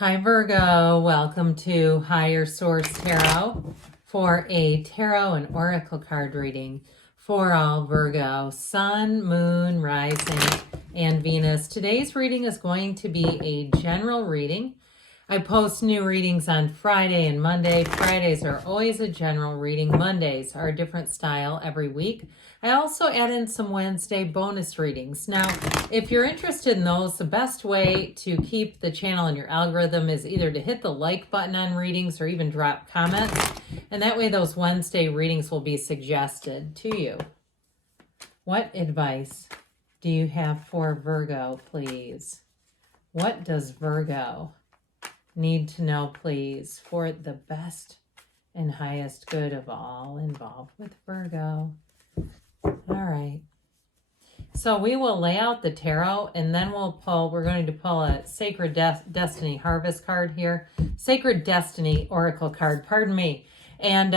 Hi Virgo, welcome to Higher Source Tarot for a tarot and oracle card reading for all Virgo, Sun, Moon, Rising, and Venus. Today's reading is going to be a general reading. I post new readings on Friday and Monday. Fridays are always a general reading. Mondays are a different style every week. I also add in some Wednesday bonus readings. Now, if you're interested in those, the best way to keep the channel in your algorithm is either to hit the like button on readings or even drop comments. And that way those Wednesday readings will be suggested to you. What advice do you have for Virgo, please? What does Virgo need to know, please, for the best and highest good of all involved with Virgo? All right. So we will lay out the tarot and then we're going to pull a Sacred Destiny Harvest card here. Sacred Destiny Oracle card, pardon me. And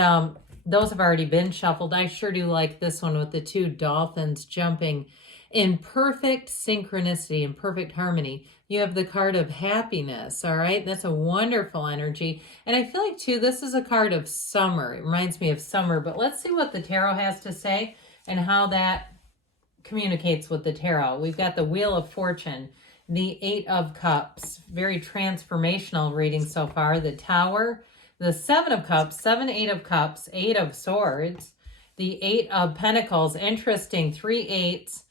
those have already been shuffled. I sure do like this one with the two dolphins jumping in perfect synchronicity and perfect harmony. You have the card of happiness, all right? That's a wonderful energy. And I feel like, too, this is a card of summer. It reminds me of summer. But let's see what the tarot has to say and how that communicates with the tarot. We've got the Wheel of Fortune, the Eight of Cups, very transformational reading so far. The Tower, the Seven of Cups, Seven, Eight of Cups, Eight of Swords, the Eight of Pentacles, interesting, 3 eights,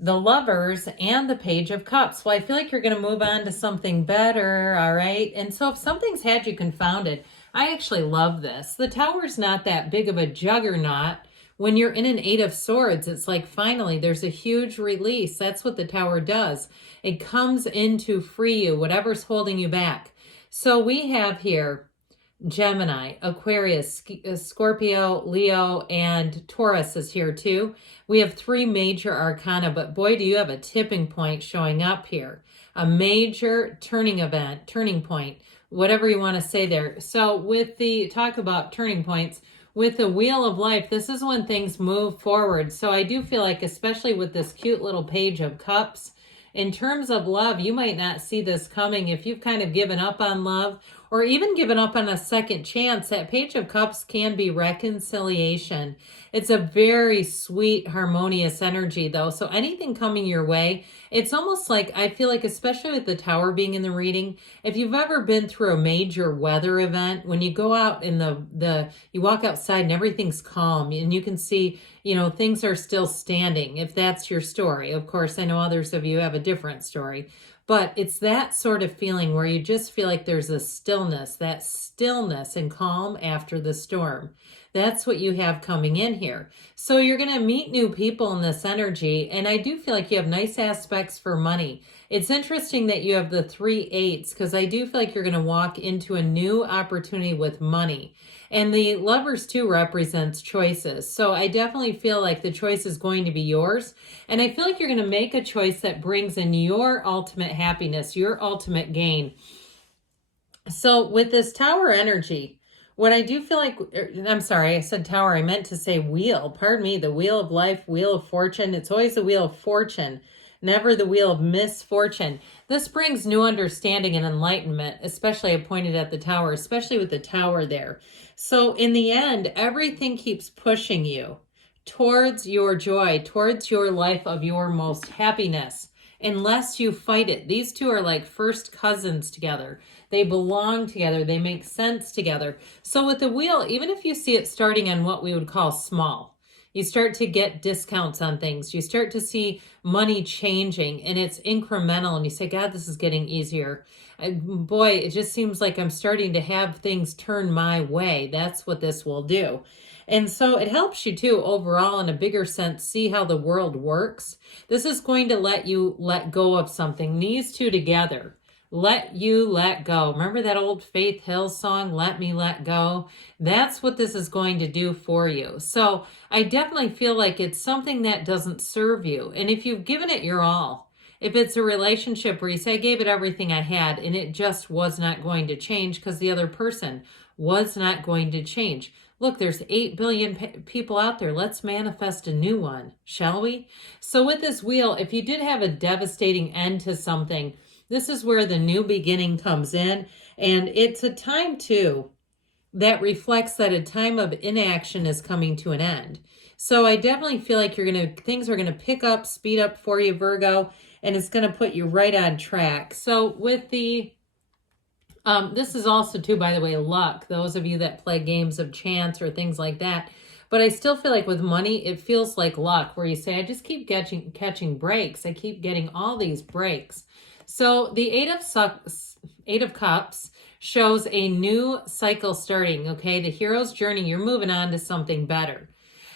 the Lovers, and the Page of Cups. Well, I feel like you're going to move on to something better, all right? And so if something's had you confounded, I actually love this. The Tower's not that big of a juggernaut. When you're in an Eight of Swords, it's like finally there's a huge release. That's what the Tower does. It comes in to free you, whatever's holding you back. So we have here Gemini, Aquarius, Scorpio, Leo, and Taurus is here too. We have 3 major arcana, but boy, do you have a tipping point showing up here. A major turning event, turning point, whatever you want to say there. So with the talk about turning points, with the Wheel of Life, this is when things move forward. So I do feel like, especially with this cute little Page of Cups, in terms of love, you might not see this coming. If you've kind of given up on love or even given up on a second chance, that Page of Cups can be reconciliation. It's a very sweet, harmonious energy, though. So anything coming your way, it's almost like, I feel like, especially with the Tower being in the reading, if you've ever been through a major weather event, when you go out in you walk outside and everything's calm and you can see, things are still standing, if that's your story. Of course, I know others of you have a different story, but it's that sort of feeling where you just feel like there's a stillness, that stillness and calm after the storm. That's what you have coming in here. So you're going to meet new people in this energy, and I do feel like you have nice aspects for money. It's interesting that you have the 3 eights, because I do feel like you're going to walk into a new opportunity with money. And the Lovers, too, represents choices. So I definitely feel like the choice is going to be yours. And I feel like you're going to make a choice that brings in your ultimate happiness, your ultimate gain. So with this Tower energy, what I do feel like, I'm sorry, I said Tower, I meant to say wheel. Pardon me, the Wheel of Life, Wheel of Fortune. It's always the Wheel of Fortune, never the Wheel of Misfortune. This brings new understanding and enlightenment, especially I pointed at the Tower, especially with the Tower there. So in the end, everything keeps pushing you towards your joy, towards your life of your most happiness, unless you fight it. These two are like first cousins together. They belong together. They make sense together. So with the wheel, even if you see it starting on what we would call small, you start to get discounts on things. You start to see money changing and it's incremental and you say, God, this is getting easier. Boy, it just seems like I'm starting to have things turn my way. That's what this will do. And so it helps you too, overall, in a bigger sense, see how the world works. This is going to let you let go of something. These two together, let you let go. Remember that old Faith Hill song, Let Me Let Go? That's what this is going to do for you. So I definitely feel like it's something that doesn't serve you. And if you've given it your all, if it's a relationship where you say, I gave it everything I had and it just was not going to change because the other person was not going to change. Look, there's 8 billion people out there. Let's manifest a new one, shall we? So with this wheel, if you did have a devastating end to something, This is where the new beginning comes in. And it's a time too that reflects that a time of inaction is coming to an end. So I definitely feel like things are gonna pick up, speed up for you, Virgo, and it's gonna put you right on track. So with the this is also too, by the way, luck. Those of you that play games of chance or things like that. But I still feel like with money, it feels like luck, where you say, I just keep catching breaks. I keep getting all these breaks. So the Eight of Cups shows a new cycle starting, okay? The hero's journey, you're moving on to something better.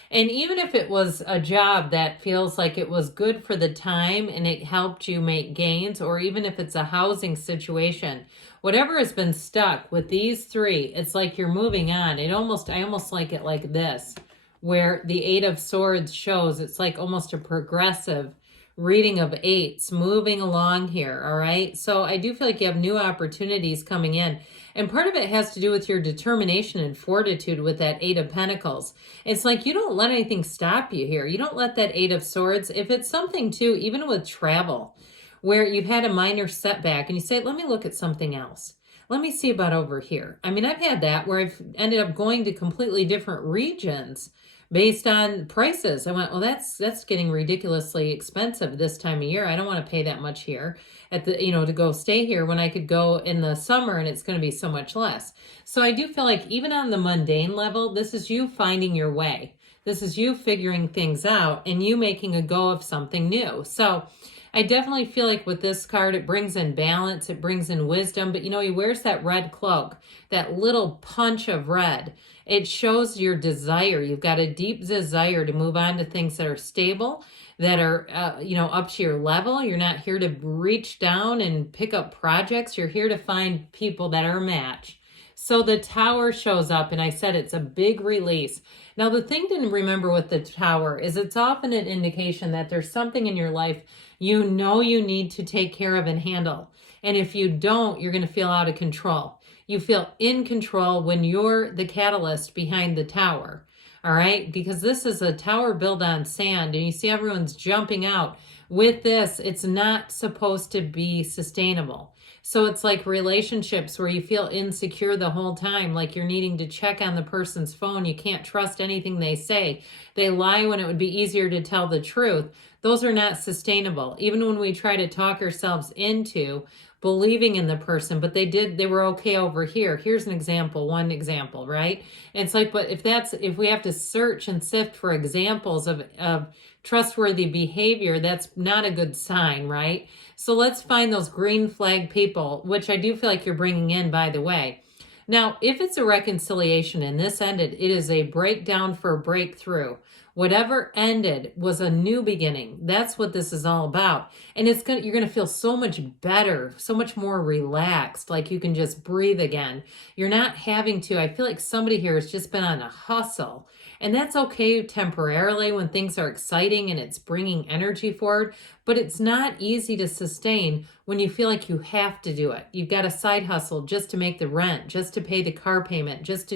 And even if it was a job that feels like it was good for the time and it helped you make gains, or even if it's a housing situation, whatever has been stuck with these three, it's like you're moving on. I almost like it like this, where the Eight of Swords shows it's like almost a progressive reading of eights moving along here. All right. So I do feel like you have new opportunities coming in. And part of it has to do with your determination and fortitude with that Eight of Pentacles. It's like you don't let anything stop you here. You don't let that Eight of Swords, if it's something too, even with travel, where you've had a minor setback and you say, let me look at something else. Let me see about over here. I mean, I've had that where I've ended up going to completely different regions based on prices. I went, well, that's getting ridiculously expensive this time of year. I don't want to pay that much here at the, to go stay here when I could go in the summer and it's going to be so much less. So I do feel like even on the mundane level, this is you finding your way. This is you figuring things out and you making a go of something new. So I definitely feel like with this card, it brings in balance, it brings in wisdom, but he wears that red cloak, that little punch of red. It shows your desire. You've got a deep desire to move on to things that are stable, that are, up to your level. You're not here to reach down and pick up projects. You're here to find people that are a match. So the Tower shows up, and I said it's a big release. Now, the thing to remember with the Tower is it's often an indication that there's something in your life you need to take care of and handle. And if you don't, you're going to feel out of control. You feel in control when you're the catalyst behind the tower. All right? Because this is a tower built on sand, and you see everyone's jumping out. With this, it's not supposed to be sustainable. So it's like relationships where you feel insecure the whole time, like you're needing to check on the person's phone. You can't trust anything they say. They lie when it would be easier to tell the truth. Those are not sustainable. Even when we try to talk ourselves into believing in the person, but they were okay over here. Here's one example, right? And it's like, but if we have to search and sift for examples of trustworthy behavior, that's not a good sign, right? So let's find those green flag people, which I do feel like you're bringing in, by the way. Now, if it's a reconciliation and this ended, it is a breakdown for a breakthrough. Whatever ended was a new beginning. That's what this is all about. And you're going to feel so much better, so much more relaxed, like you can just breathe again. You're not having to, I feel like somebody here has just been on a hustle. And that's okay temporarily when things are exciting and it's bringing energy forward, but it's not easy to sustain when you feel like you have to do it. You've got a side hustle just to make the rent, just to pay the car payment, just to,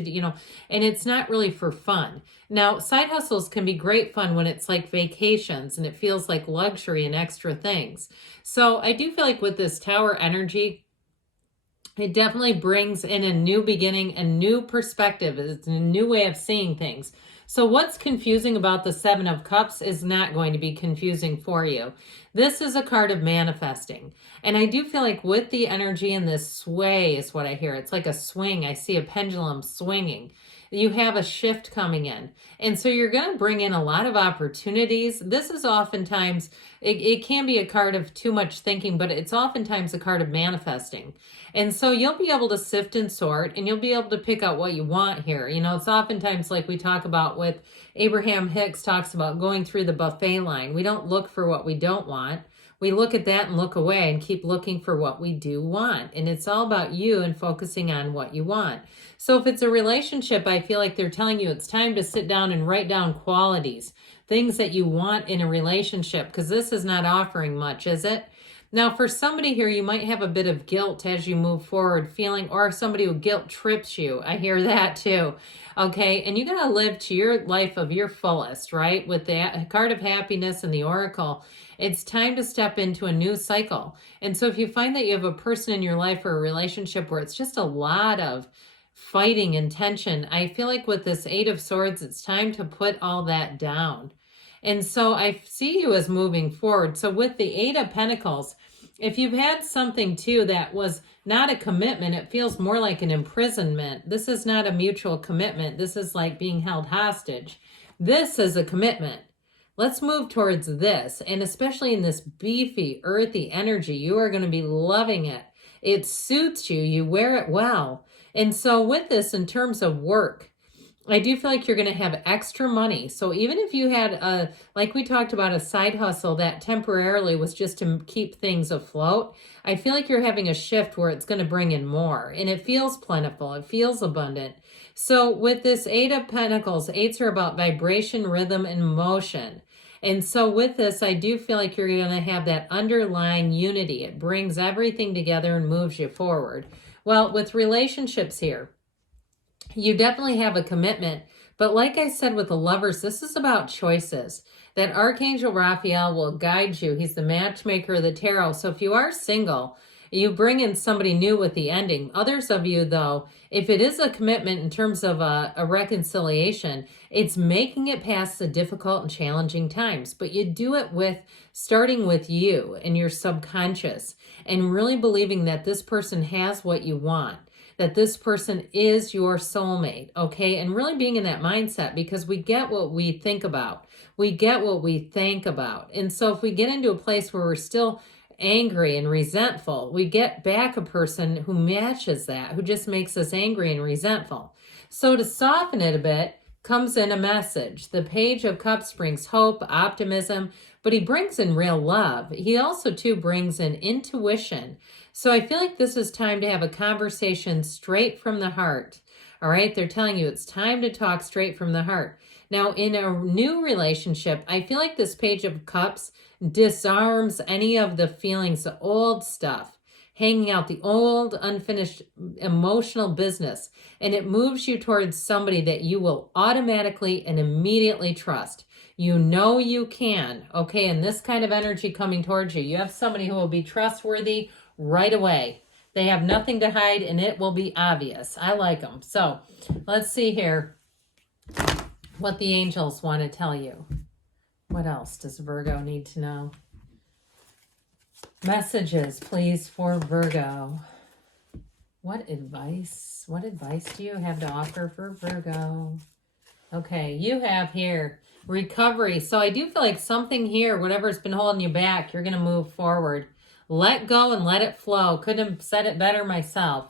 and it's not really for fun. Now, side hustles can be great fun when it's like vacations and it feels like luxury and extra things. So I do feel like with this tower energy, it definitely brings in a new beginning, a new perspective. It's a new way of seeing things. So what's confusing about the Seven of Cups is not going to be confusing for you. This is a card of manifesting. And I do feel like with the energy in this sway is what I hear. It's like a swing. I see a pendulum swinging. You have a shift coming in. And so you're going to bring in a lot of opportunities. This is oftentimes, it can be a card of too much thinking, but it's oftentimes a card of manifesting. And so you'll be able to sift and sort, and you'll be able to pick out what you want here. It's oftentimes like we talk about with Abraham Hicks talks about going through the buffet line. We don't look for what we don't want. We look at that and look away and keep looking for what we do want. And it's all about you and focusing on what you want. So if it's a relationship, I feel like they're telling you it's time to sit down and write down qualities, things that you want in a relationship, because this is not offering much, is it? Now, for somebody here, you might have a bit of guilt as you move forward, feeling, or somebody who guilt trips you. I hear that too. Okay, and you got to live to your life of your fullest, right? With the card of happiness and the oracle, it's time to step into a new cycle. And so if you find that you have a person in your life or a relationship where it's just a lot of fighting and tension, I feel like with this Eight of Swords, it's time to put all that down. And so I see you as moving forward. So with the Eight of Pentacles, if you've had something too that was not a commitment, it feels more like an imprisonment. This is not a mutual commitment. This is like being held hostage. This is a commitment. Let's move towards this. And especially in this beefy, earthy energy, you are going to be loving it. It suits you. You wear it well. And so with this, in terms of work, I do feel like you're going to have extra money. So even if you had like we talked about, a side hustle that temporarily was just to keep things afloat, I feel like you're having a shift where it's going to bring in more, and it feels plentiful. It feels abundant. So with this Eight of Pentacles, eights are about vibration, rhythm, and motion. And so with this, I do feel like you're going to have that underlying unity. It brings everything together and moves you forward. Well, with relationships here, you definitely have a commitment, but like I said with the Lovers, this is about choices. That Archangel Raphael will guide you. He's the matchmaker of the tarot. So if you are single, you bring in somebody new with the ending. Others of you, though, if it is a commitment in terms of a reconciliation, it's making it past the difficult and challenging times. But you do it with starting with you and your subconscious, and really believing that this person has what you want, that this person is your soulmate, okay? And really being in that mindset, because we get what we think about. We get what we think about. And so if we get into a place where we're still angry and resentful, we get back a person who matches that, who just makes us angry and resentful. So to soften it a bit, comes in a message. The Page of Cups brings hope, optimism, but he brings in real love. He also, too, brings in intuition. So I feel like this is time to have a conversation straight from the heart. All right, they're telling you it's time to talk straight from the heart. Now, in a new relationship, I feel like this Page of Cups disarms any of the feelings, the old stuff, hanging out, the old unfinished emotional business, and it moves you towards somebody that you will automatically and immediately trust. You know you can, okay? And this kind of energy coming towards you, you have somebody who will be trustworthy right away. They have nothing to hide, and it will be obvious. I like them. So let's see here what the angels want to tell you. What else does Virgo need to know? Messages, please, for Virgo. What advice do you have to offer for Virgo? Okay, you have here recovery. So I do feel like something here, whatever's been holding you back, you're going to move forward. Let go and let it flow. Couldn't have said it better myself.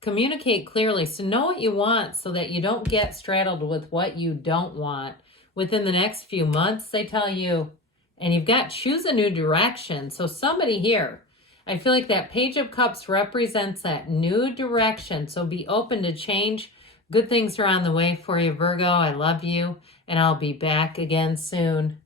Communicate clearly. So know what you want so that you don't get straddled with what you don't want. Within the next few months, they tell you, and you've got choose a new direction. So somebody here, I feel like that Page of Cups represents that new direction. So be open to change. Good things are on the way for you, Virgo. I love you, and I'll be back again soon.